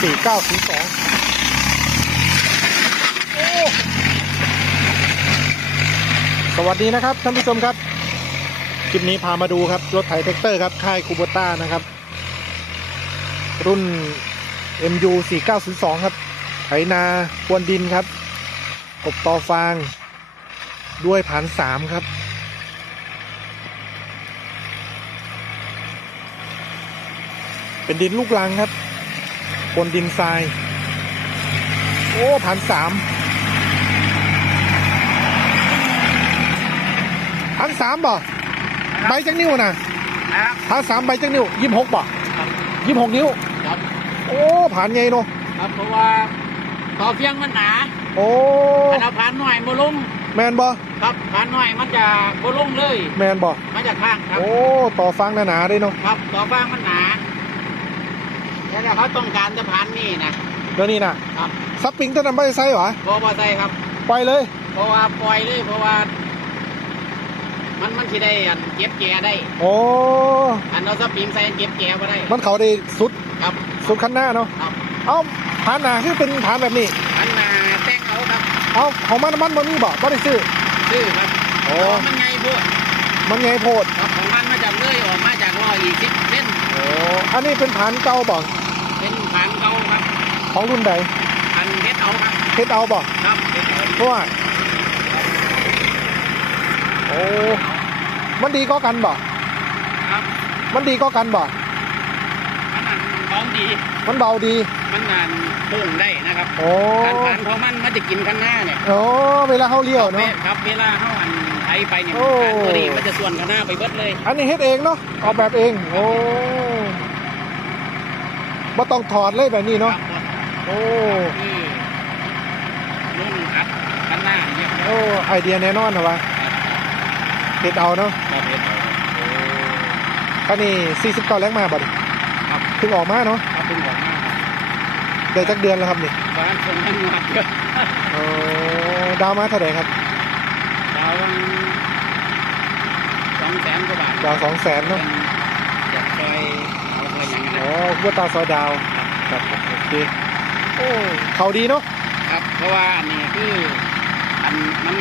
MU 4902โอ้สวัสดีนะครับท่านผู้ชมครับ คลิปนี้พามาดูครับรถไถแท็กเตอร์ครับ ค่ายคูโบต้านะครับ รุ่น MU 4902 ครับไถนาควนดินครับ กบตอฟาง ด้วยผานสามครับเป็นดินลูกรังครับ บนดินทราย โอ้ผานสามผานสามบ่ใบจังนิ้วนะนะครับผานสามใบจังนิ้วยี่สิบหกบ่ยี่สิบหกนิ้วครับโอ้ผ่านไงเนาะครับเพราะว่าต่อเฟียงมันหนา โอ้ถ้าเราผ่านหน่อยโบลงแมนบ่ครับผ่านหน่อยมันจะโบลงเลย แมนบ่มันจะข้างครับ โอ้ ต่อฟังหนาๆเลยเนาะ ครับ ต่อฟางมันหนา แล้วเขาต้องการจะผ่านนี่นะเดี๋ยวนี้นะครับซับปิงตัวนั้นไม่ได้ใส่หรอพอบอใส่ครับ ปล่อยเลย เพราะว่าปล่อยเลยเพราะว่า มันมันที่ได้อันเก็บแกได้ โอ้อันเราสปริงใส่เก็บแกมาได้มันเขาได้สุดครับสุดขั้นหน้าเนาะครับเอ้าผานหนาคือเป็นผานแบบนี้อันนาแต่งเอาครับเอ้าของมันมันมันมีบ่บ่ได้ซื้อชื่อครับโอ้เพราะมันไงพวกมันไงโพดครับของมันมาจากเลยออกมาจากรอยอีกสิบเส้นโอ้อันนี้เป็นผานเก่าบ่ เป็นผานเก่าครับ ของรุ่นใดพันเพชรเอาครับเพชรเอาบ่ครับเพชรเอาเพราะว่าโอ้มันดีก็กันบ่ครับมันดีก็กันบ่มันนั่นของดีมันเบาดีมันนั่นโป่งได้นะครับโอ้การผ่านของมันมันจะกินข้างหน้าเนี่ยโอ้เวลาเขาเลี้ยวเนาะครับเวลาเข้าอันไถไปเนี่ยโอ้การตัวนี้มันจะส่วนข้างหน้าไปเบิดเลย อันนี้เฮ็ดเองเนาะออกแบบเองโอ้บ่ต้องถอดเลยแบบนี้ครัเนาะบ โอ้นี่นุ่งอัดข้างหน้าเนี่ยครับโอ้ ไอเดียแน่นอนนะวะเฮ็ดเอาเนาะครับเพชรเอาคันนี้ 40เก้าแรงมาบ่ดิครับเพิ่งออกมาเนาะครับเป็นของหน้าครับได้จักเดือนแล้วครับนี่บ้านคนทั้งวัดก็โอ้ดาวมาเท่าไหร่ครับ ดาววันสองแสนกว่าบาทดาว2 0 0 0 0เป็เนาะนอยากเคยเอาเคยอย่างนั้นอ๋อวัวตาซอยดาว ครับโอเคโอ้ เขาดีเนาะครับ เพราะว่าอันนี้คืออันมัน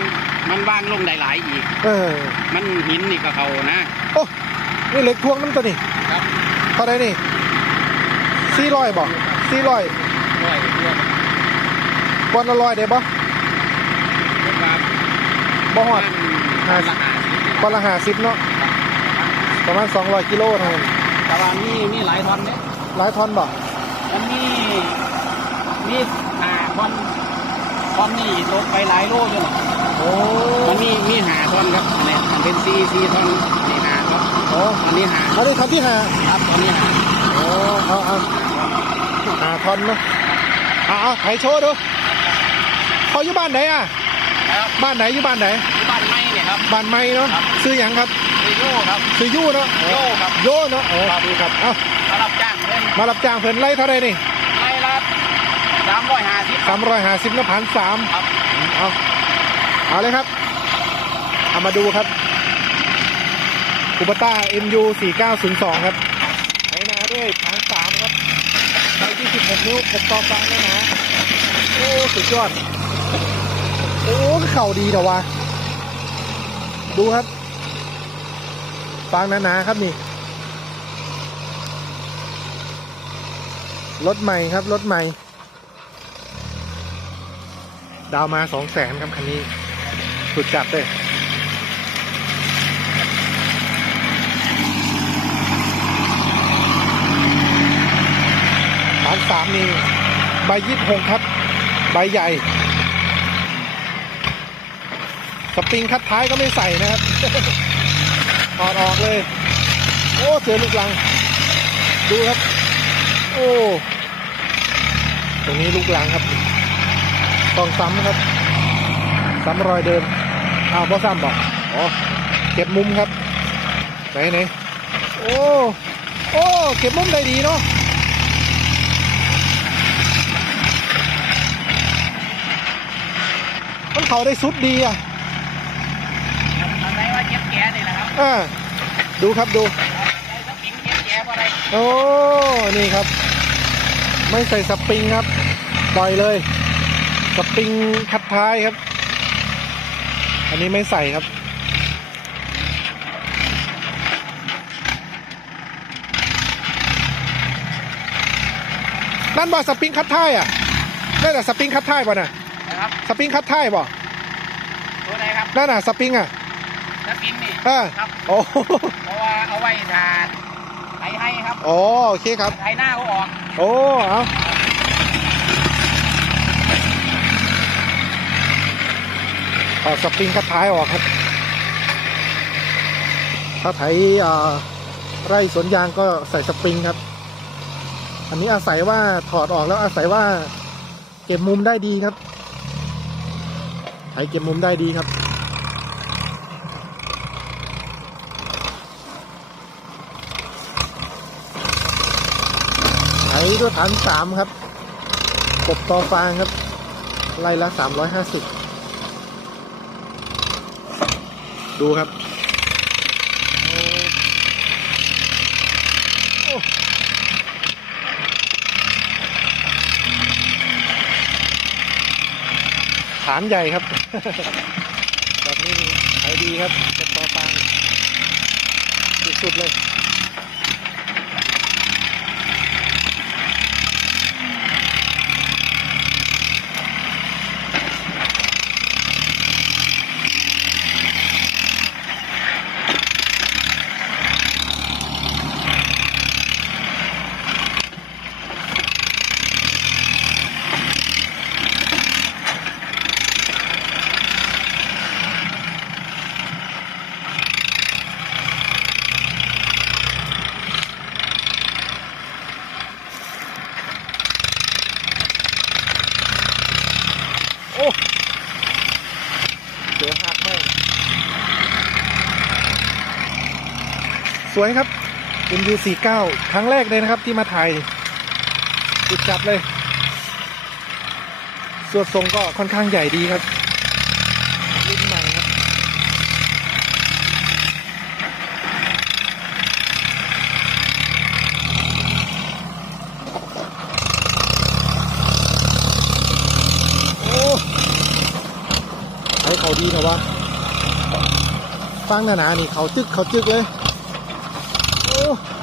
มันว่างลงได้หลายอีก เออมันหินนี่ก็เขานะ โอ้นี่เหล็กทวงนั่นตัวนี่ครับเท่าไหร่นี่400บ่400ร้อยเพื่อนวันละร้อยได้บ่ผมว่าบ่ฮอดห้าราคาสิวันละ50เนาะประมาณ200กิโลเท่านั้นแต่ว่ามีมีหลายทอนเนี่ยหลายทอนบ่มันมี มีหาทอนทอนนี่ลงไปหลายโลอยู่หรอกโอ้มันมีมีหาทอนครับอันนี้มันเป็นซีซีทอนนี่หาครับโอ้อันนี้หาอันนี้คันที่ห้าครับตอนนี้หาโอ้เอาเอาหาทอนเนาะเอาเอาไถโชว์ดูเขาอยู่บ้านไหนอะครับบ้านไหนอยู่บ้านไหนที่บ้านไม้เนี่ยครับบ้านไม้เนาะครับซื้อหยังครับซีโร่ครับซื้อยู่เนาะโย่ครับโยเนาะโอ้ดีครับเอามารับจ้างเล่นมารับจ้างเพิ่นไล่เท่าไรนี่ไล่ละ สามร้อยห้าสิบสามร้อยห้าสิบนะพันสามครับเอาเอาเลยครับเอามาดูครับคูปต้า MU 4902 ครับไถนาด้วยพันสามครับใช้26นิ้วกบต่อฟังแล้วนะโอ้สุดยอด โอ้เข่าดีแต่ว่าดูครับฟังหนาๆครับนี่รถใหม่ครับรถใหม่ ดาวมาสองแสนครับคันนี้สุดจัดเลยสามสามนี่ใบยี่สิบหกครับ ใบใหญ่ สปริงคัดท้ายก็ไม่ใส่นะครับถอดออกเลย โอ้ เสือลูกลัง ดูครับ โอ้ ตรงนี้ลูกลังครับ ต้องซ้ำครับ ซ้ำรอยเดิมอ้าวบ่ซ้ำบอกอ๋อเก็บมุมครับไหนไหนโอ้โอ้เก็บมุมได้ดีเนาะมันเขาได้สุดดีอะอะไรว่าเจ็บแก่นี่แหละครับอ่าดูครับดูไอ้สปริงเจ็บแก่เพราะอะไรโอ้ นี่ครับ ไม่ใส่สปริงครับ ปล่อยเลย สปริงคัดท้ายครับ อันนี้ไม่ใส่ครับ นั่นบ่สปริงคัดท้ายอะนั่นน่ะสปริงคัดท้ายป่ะน่ะนะครับสปริงคัดท้ายบ่ตัวไหนครับนั่นน่ะสปริงอะสปินนี่เออครับโอ้เพราะว่าเอาไว้ทานไถให้ครับโอ้โอเคครับไถหน้าเขาออก โอ้เอา ถอดสปริงคัดท้ายออกครับ ถ้าไถไร่สวนยางก็ใส่สปริงครับ อันนี้อาศัยว่าถอดออกแล้วอาศัยว่า เก็บมุมได้ดีครับ ไถเก็บมุมได้ดีครับไถด้วยฐานสามครับกบต่อฟางครับไล่ละสามร้อยห้าสิบ ดูครับฐานใหญ่ครับ แบบนี้ขายดีครับกบต่อฟางสุดๆเลย วยครับ MU49 ครั้งแรกเลยนะครับที่มาถ่ายจุดจับเลย ส่วดทรงก็ค่อนข้างใหญ่ดีครับรุ่นใหม่ครับ โอ้ใช้เขาดีนะวะฟังหนาๆนี่เขาจึกเขาจึกเลย โ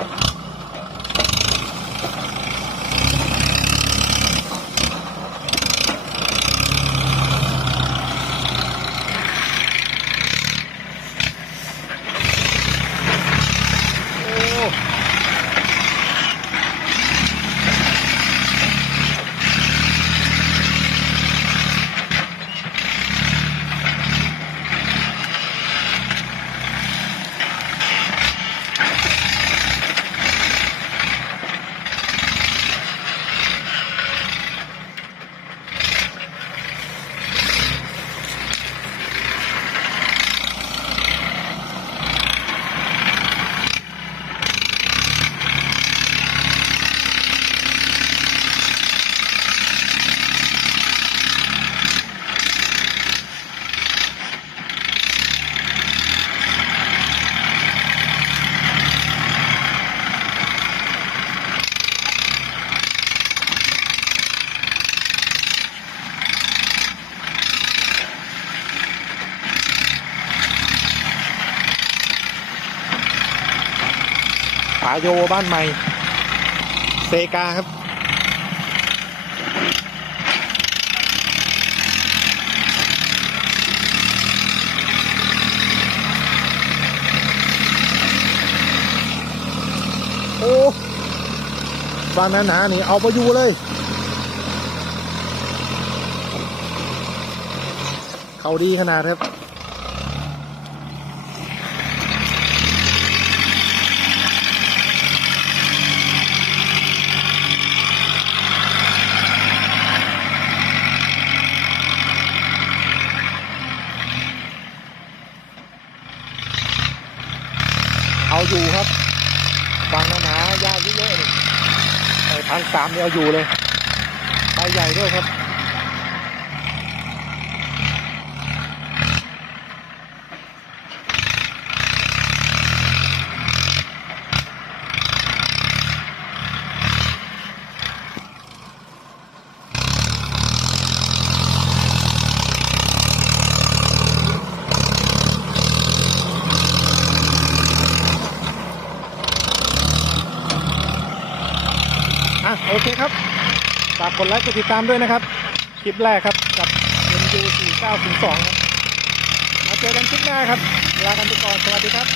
โยบ้านใหม่ เซกาครับโอ้ฟางหนหานี่ เอาไปอยู่เลย เขาดีขนาดครับ เอาอยู่ครับฟังหนาๆหญ้าเยอะๆนี่ไอ้พันสามเนี่ยเอาอยู่เลยใบใหญ่ด้วยครับ โอเคครับ ฝากกดไลค์กดติดตามด้วยนะครับ คลิปแรกครับกับ MU 4902ครับมาเจอกันคลิปหน้าครับลากันไปก่อน สวัสดีครับ